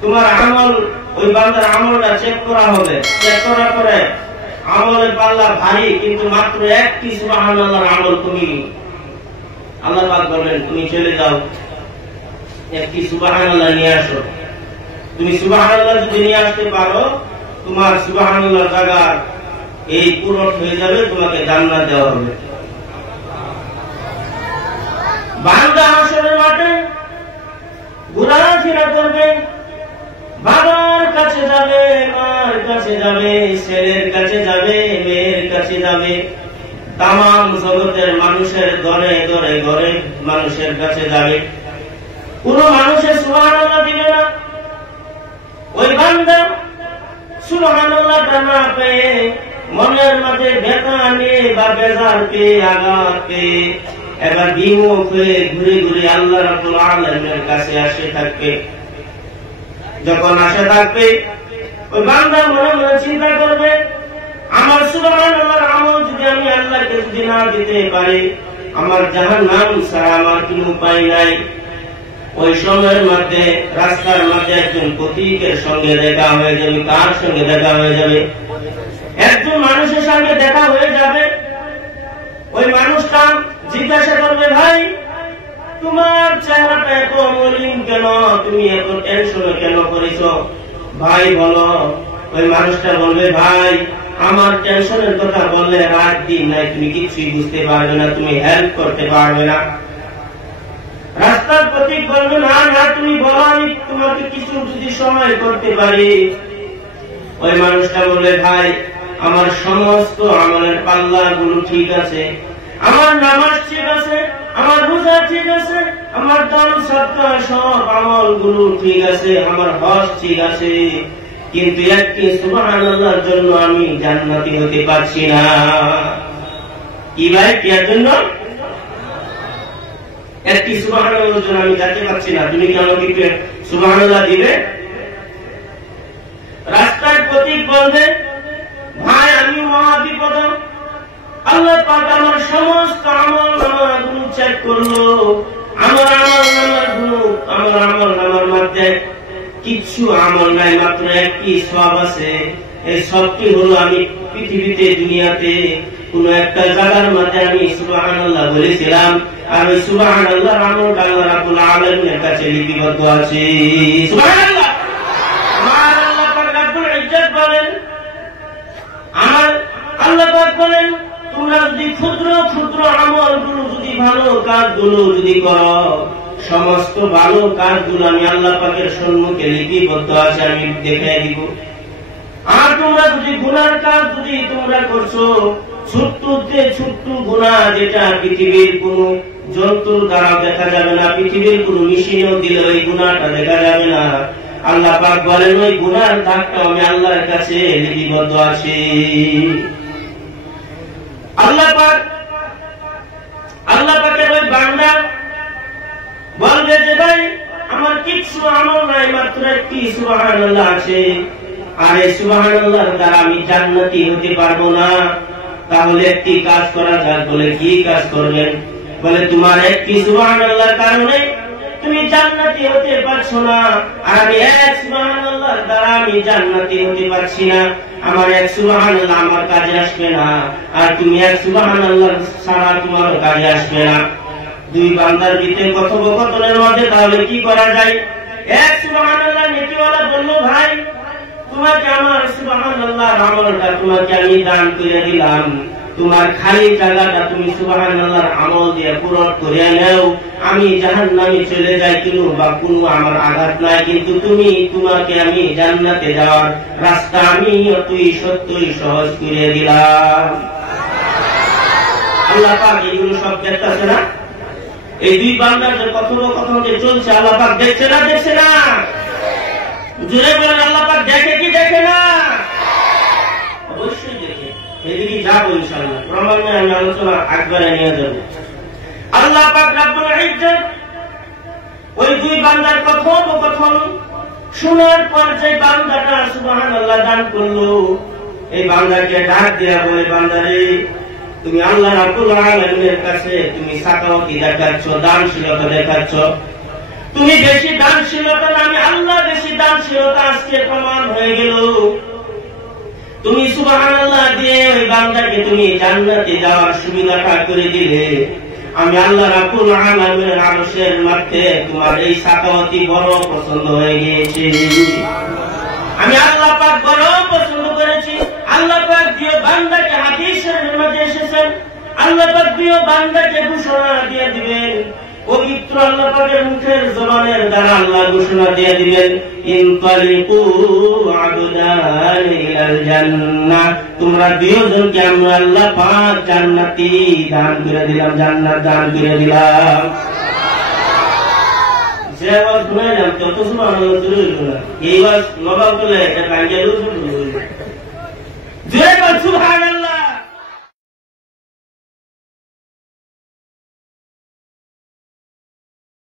তোমার আমল, ওই বান্দার আমলটা চেক করা হবে। চেক করার পরে আমলের পাল্লা ভারী, কিন্তু মাত্র একটি সুবহানাল্লাহর আমল তুমি, আল্লাহ পাক বলেন তুমি চলে যাও, একটি সুবহানাল্লাহ নিয়ে আসো। তুমি সুবহানাল্লাহ যদি নিয়ে আসতে পারো, তোমার সুবহানাল্লাহ জায়গা এই পূরণ হয়ে যাবে, তোমাকে জান্নাত দেওয়া হবে। বান্দা হাসরের মাঠে ঘোরাফেরা করবে, বাবার কাছে যাবে, মার কাছে যাবে, ছেলের কাছে যাবে, মেয়ের কাছে যাবে, তামাম জগতের মানুষের দরে দরে ঘরে মানুষের কাছে যাবে। কোন মানুষের সুবহানাল্লাহ দিবে না। ওই বান্দা সুবহানাল্লাহটা না পেয়ে মনের মধ্যে ব্যথা নিয়ে বা বেজার পেয়ে আঘাত পেয়ে এবার বিমুখ হয়ে ঘুরে ঘুরে আল্লাহ রাব্বুল আলামিনের কাছে আসে থাকবে। যখন আসে থাকবে, ওই বান্দা মনে মনে চিন্তা করবে, আমার সুবহানাল্লাহর আমল যদি আমি আল্লাহকে যদি না দিতে পারি, আমার জাহান্নাম ছাড়া আমার কোনো উপায় নাই। ওই সময়ের মধ্যে রাস্তার মধ্যে একজন পথিকের সঙ্গে দেখা হয়ে যাবে। কার সঙ্গে দেখা হয়ে যাবে? একজন মানুষের সঙ্গে দেখা হয়ে যাবে। ওই মানুষটা জিজ্ঞাসা করবে, ভাই তোমার চেহারাটা এত মলিন কেন, তুমি এত টেনশনে কেন করেছ? ভাই বলো। ওই মানুষটা বলবে, ভাই আমার টেনশনের কথা বললে রাত দিন নাই, তুমি কিছুই বুঝতে পারবে না, তুমি হেল্প করতে পারবে না। রাস্তার পথিক বলবে, না না তুমি বলো, আমি তোমাকে কিছু যদি সময় করতে পারি। ওই মানুষটা বলবে, ভাই আমার সমস্ত আমলের পাল্লা গুলো ঠিক আছে, আমার নামাজ ঠিক আছে, আমার রোজা ঠিক আছে, আমার দান সাদকা সব আমল গুলো ঠিক আছে, আমার হজ ঠিক আছে, কিন্তু একটি সুবহানাল্লাহর জন্য আমি জান্নাতি হতে পারছি না। কি ভাই, কি এর জন্য? একটি সুবহানাল্লাহর জন্য আমি যেতে পারছি না, তুমি কি আমাকে একটু সুবহানাল্লাহ দিবে? রাস্তার পথিক বলবে, ভাই আমি মহা বিপদ, আল্লাহ পাক আমার সমস্ত আমল নামাগুলো চেক করলো, আমার আমল নামার মধ্যে কিছু আমল নাই, মাত্র একটি সওয়াব আছে। এই সবটি হলো আমি পৃথিবীতে দুনিয়াতে কোন একটা জায়গার মধ্যে আমি সুবহানাল্লাহ বলেছিলাম, আর ওই সুবহানাল্লাহর আমলটা আল্লাহ রাব্বুল আলামিনের কাছে লিপিবদ্ধ আছে। সুবহানাল্লাহ। আমার আল্লাহ পাক রাব্বুল ইজ্জত বলেন, আমার আল্লাহ পাক বলেন, তোমরা যদি ক্ষুদ্র ক্ষুদ্র আমলগুলো যদি ভালো কাজগুলো যদি করো, সমস্ত ভালো কাজগুলো আমি আল্লাহ পাকের সম্মুখে লিপিবদ্ধ আছে, আমি দেখাই দিব। আর তোমরা যদি গুনার কাজ যদি তোমরা করছো, ছোট্ট গুনাহ যেটা পৃথিবীর কোন যন্ত্র দ্বারা দেখা যাবে না, পৃথিবীর কোন মেশিনেও দিলে ওই গুনাহটা দেখা যাবে না, আল্লাহ পাক বলেন ওই গুনার দাগটা আমি আল্লাহর কাছে লিপিবদ্ধ আছে। আল্লাহ পাকের ওই বান্দা বলবে যে, ভাই আমার কিছু আমল নাই, মাত্র একটি সুবহানাল্লাহ আছে, আর এই সুবহানাল্লাহর দ্বারা আমি জান্নাতি হতে পারবো না। তাহলে একটি কাজ করা যাক। বলে, কি কাজ করবেন? বলে, তোমার একটি সুবহানাল্লাহর কারণে তুমি জান্নাতি হতে পারছো না, আর আমি এক সুবহানাল্লাহর দ্বারা আমি জান্নাতি হতে পারছি না। আমার এক সুবহানাল্লাহ আমার কাজে আসবে না, আর তুমি এক সুবহানাল্লাহ ছাড়া তোমার কাজে আসবে না। দুই বান্দার ভিতরে কথোপকথনের মধ্যে তাহলে কি করা যায়? এক সুবহানাল্লাহ নেকিওয়ালা বলল, ভাই তোমাকে আমার সুবহানাল্লাহর আমলটা তোমাকে আমি দান করে দিলাম, তোমার খালি জায়গাটা তুমি সুবহানাল্লাহর আমল দিয়ে পূরণ করে নাও, আমি জাহান্নামে চলে যাই কিন্তু বা কোনো আমার আঘাত নাই, কিন্তু তোমাকে আমি জান্নাতে যাওয়ার রাস্তা আমি অতই সত্যই সহজ করে দিলাম। আল্লাহ পাক এগুলো সব দেখতেছে না? এই দুই বান্দার যে কথোপকথন চলছে আল্লাহ পাক দেখছে না? দেখছে না? জোরে বলেন, আল্লাহ পাক দেখে কি দেখে না? অবশ্যই দেখে। এদিকে যাবো ইনশাআল্লাহ, ক্রমান্বয়ে আমি আলোচনা একবারে নিয়ে যাব। আল্লাহ পাক রব্বুল ইজ্জত ওই দুই বান্দার কথোপকথন শোনার পর যে বান্দাটা সুবহানাল্লাহ দান করলো, এই বান্দাকে ডাক দেয়া বলে, বান্দারে তুমি আল্লাহ রাব্বুল আলামিনের কাছে তুমি সাকাওয়াতি দেখাচ্ছ, দানশীলতা দেখাচ্ছ, তুমি বেশি দানশীলতা, আমি আল্লাহ বেশি দানশীল ওই বান্দাকে তুমি জান্নাতে যাওয়ার সুবিধাটা করে দিলে, আমি আল্লাহ রাব্বুল আলামিনের আরশের মধ্যে তোমার এই সাখাওয়াতি বড় পছন্দ হয়ে গিয়েছে। আমি আল্লাহ পাক বড় পছন্দ করেছি। আল্লাহ পাক দিয়ে বান্দাকে হাদিসের মধ্যে এসেছেন, আল্লাহ পাক দিয়ে বান্দাকে ঘোষণা দিয়ে দিবেন, পবিত্র আল্লাহ পাকের মুখের জবানের দ্বারা আল্লাহ ঘোষণা দিয়ে দিবেন, ইনতালিকু আবদান ইলাল জান্নাহ, তোমরা দুইজনকে আমরা আল্লাহ পাক জান্নাতি দান করে দিলাম, জান্নাত দান করে দিলাম। যে আওয়াজ শুনাইলাম তত সুবহানাল্লাহ শুরু হইল না, এই আওয়াজ নবাব বলে এটা কাঙ্গালু শুরু হইল। যে আওয়াজ সুবহানাল্লাহ